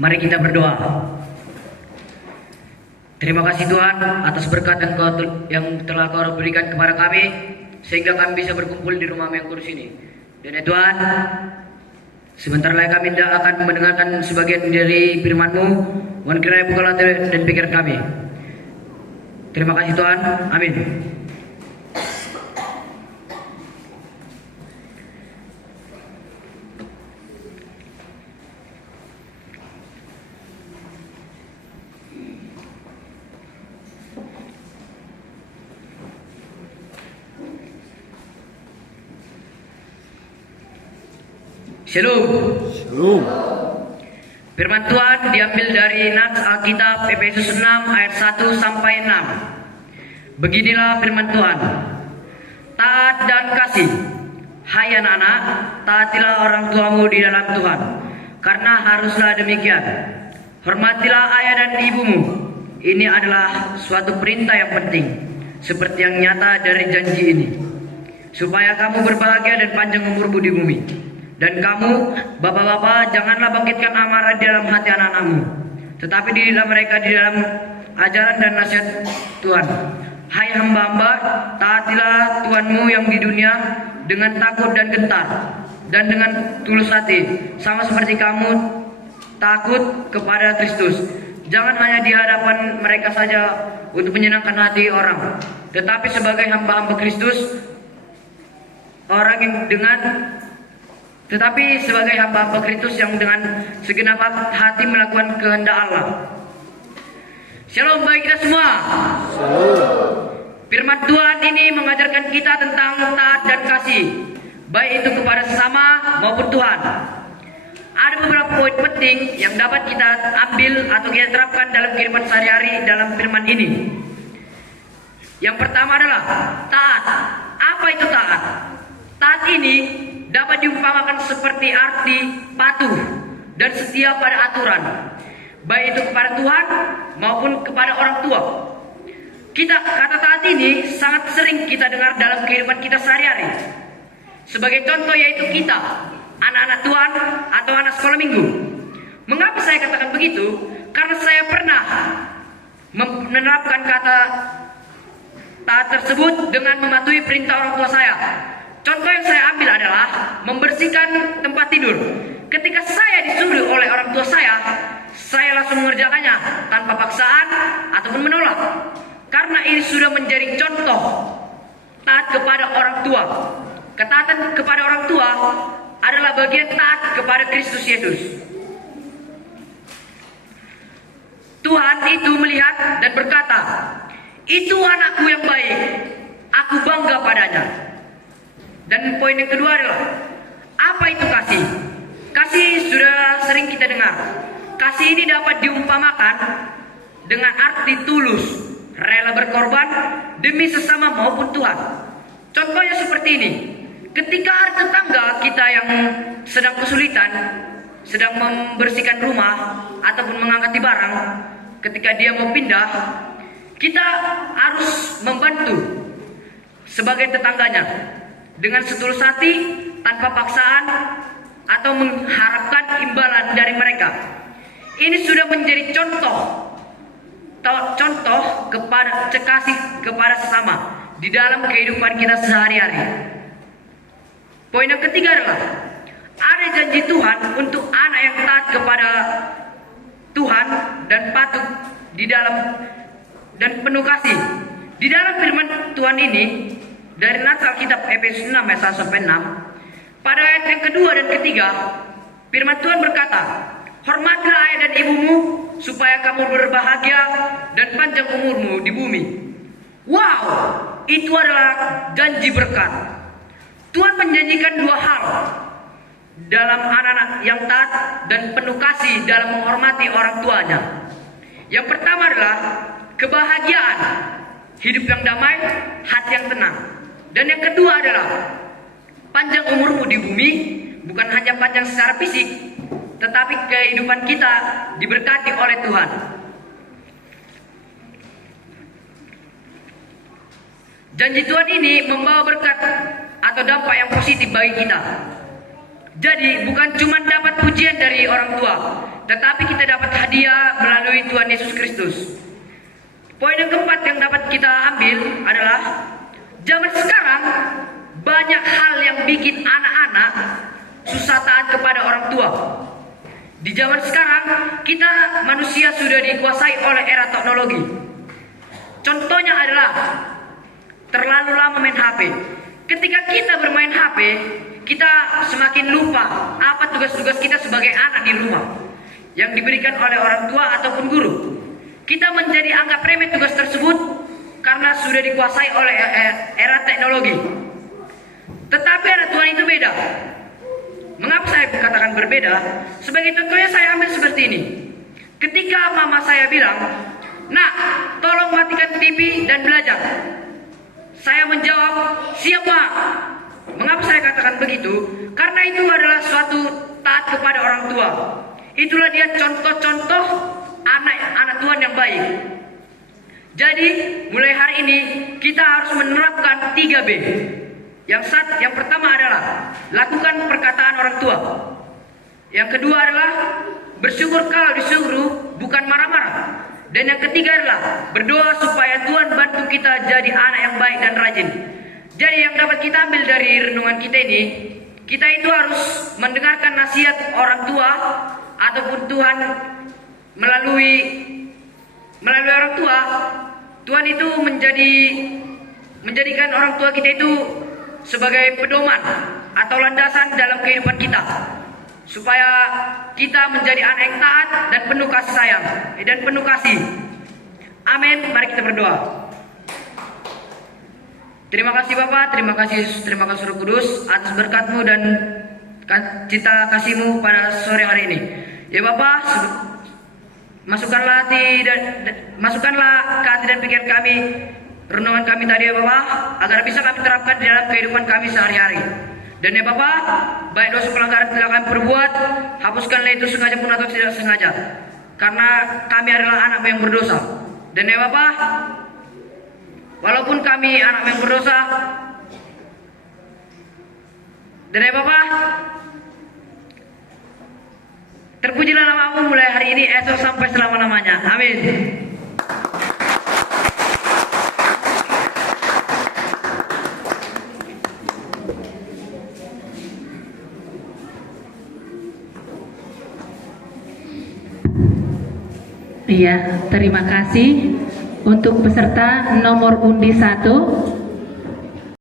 Mari kita berdoa. Terima kasih Tuhan atas berkat yang telah Kau berikan kepada kami, sehingga kami bisa berkumpul di rumah yang kudus ini. Dan ya Tuhan, sebentar lagi kami tidak akan mendengarkan sebagian dari firman-Mu. Mohon kiranya bukalah dan pikiran kami. Terima kasih Tuhan. Amin. Shalom. Shalom. Firman Tuhan diambil dari Nats Alkitab Efesus 6 ayat 1 sampai 6. Beginilah firman Tuhan. Taat dan kasih. Hai anak-anak, taatilah orang tuamu di dalam Tuhan, karena haruslah demikian. Hormatilah ayah dan ibumu. Ini adalah suatu perintah yang penting, seperti yang nyata dari janji ini, supaya kamu berbahagia dan panjang umurmu di bumi. Dan kamu, bapak-bapak, janganlah bangkitkan amarah di dalam hati anak-anakmu, tetapi didilah mereka di dalam ajaran dan nasihat Tuhan. Hai hamba-hamba, taatilah Tuhanmu yang di dunia dengan takut dan gentar, dan dengan tulus hati, sama seperti kamu takut kepada Kristus. Jangan hanya di hadapan mereka saja untuk menyenangkan hati orang, tetapi sebagai hamba-hamba Kristus, orang yang tetapi sebagai hamba-hamba Kristus yang dengan segenap hati melakukan kehendak Allah. Shalom bagi kita semua. Shalom. Firman Tuhan ini mengajarkan kita tentang taat dan kasih, baik itu kepada sesama maupun Tuhan. Ada beberapa poin penting yang dapat kita ambil atau kita terapkan dalam kehidupan sehari-hari dalam firman ini. Yang pertama adalah taat. Apa itu taat? Taat ini dapat diumpamakan seperti arti patuh dan setia pada aturan, baik itu kepada Tuhan maupun kepada orang tua. Kata taat ini sangat sering kita dengar dalam kehidupan kita sehari-hari. Sebagai contoh yaitu kita, anak-anak Tuhan atau anak sekolah minggu. Mengapa saya katakan begitu? Karena saya pernah menerapkan kata taat tersebut dengan mematuhi perintah orang tua saya. Contoh yang saya ambil adalah membersihkan tempat tidur. Ketika saya disuruh oleh orang tua saya langsung mengerjakannya tanpa paksaan ataupun menolak. Karena ini sudah menjadi contoh taat kepada orang tua. Ketaatan kepada orang tua adalah bagian taat kepada Kristus Yesus. Tuhan itu melihat dan berkata, "Itu anakku yang baik, aku bangga padanya." Dan poin yang kedua adalah, apa itu kasih? Kasih sudah sering kita dengar. Kasih ini dapat diumpamakan dengan arti tulus, rela berkorban demi sesama maupun Tuhan. Contohnya seperti ini. Ketika ada tetangga kita yang sedang kesulitan, sedang membersihkan rumah ataupun mengangkati barang, ketika dia mau pindah, kita harus membantu sebagai tetangganya dengan setulus hati, tanpa paksaan atau mengharapkan imbalan dari mereka. Ini sudah menjadi contoh kepada kasih kepada sesama di dalam kehidupan kita sehari-hari. Poin yang ketiga adalah ada janji Tuhan untuk anak yang taat kepada Tuhan dan patuh di dalam dan penuh kasih. Di dalam firman Tuhan ini dari Nats Alkitab Efesus 6 ayat 1 sampai 6, pada ayat yang kedua dan ketiga, firman Tuhan berkata, "Hormatilah ayah dan ibumu, supaya kamu berbahagia dan panjang umurmu di bumi." Wow, itu adalah janji berkat. Tuhan menjanjikan dua hal dalam anak-anak yang taat dan penuh kasih dalam menghormati orang tuanya. Yang pertama adalah kebahagiaan, hidup yang damai, hati yang tenang. Dan yang kedua adalah panjang umurmu di bumi, bukan hanya panjang secara fisik, tetapi kehidupan kita diberkati oleh Tuhan. Janji Tuhan ini membawa berkat atau dampak yang positif bagi kita. Jadi bukan cuma dapat pujian dari orang tua, tetapi kita dapat hadiah melalui Tuhan Yesus Kristus. Poin yang keempat yang dapat kita ambil adalah zaman sekarang banyak hal yang bikin anak-anak susah taat kepada orang tua. Di zaman sekarang kita manusia sudah dikuasai oleh era teknologi. Contohnya adalah terlalu lama main HP. Ketika kita bermain HP, kita semakin lupa apa tugas-tugas kita sebagai anak di rumah yang diberikan oleh orang tua ataupun guru. Kita menjadi anggap remeh tugas tersebut karena sudah dikuasai oleh era teknologi. Tetapi era Tuhan itu beda. Mengapa saya katakan berbeda? Sebagai contohnya saya ambil seperti ini. Ketika mama saya bilang, "Nak, tolong matikan TV dan belajar." Saya menjawab, "Siap, Pak." Mengapa saya katakan begitu? Karena itu adalah suatu taat kepada orang tua. Itulah dia contoh-contoh anak Tuhan yang baik. Jadi mulai hari ini kita harus menerapkan 3B. Yang pertama adalah lakukan perkataan orang tua. Yang kedua adalah bersyukur kalau disuruh, bukan marah-marah. Dan yang ketiga adalah berdoa supaya Tuhan bantu kita jadi anak yang baik dan rajin. Jadi yang dapat kita ambil dari renungan kita ini, kita itu harus mendengarkan nasihat orang tua ataupun Tuhan melalui orang tua. Tuhan itu menjadikan orang tua kita itu sebagai pedoman atau landasan dalam kehidupan kita, supaya kita menjadi anak yang taat dan penuh kasih sayang dan penuh kasih. Amin. Mari kita berdoa. Terima kasih Bapa, terima kasih Roh Kudus atas berkat-Mu dan cinta kasih-Mu pada sore hari ini. Ya Bapa, masukkanlah hati dan pikiran kami, renungan kami tadi ya Bapa, agar bisa kami terapkan di dalam kehidupan kami sehari-hari. Dan ya Bapa, baik dosa pelanggaran telah kami perbuat, hapuskanlah itu sengaja pun atau tidak sengaja, karena kami adalah anak yang berdosa. Dan ya Bapa, walaupun kami anak yang berdosa, dan ya Bapa, terpujilah nama-Mu mulai hari ini, esok sampai selama-lamanya. Amin. Iya, terima kasih untuk peserta nomor undi 1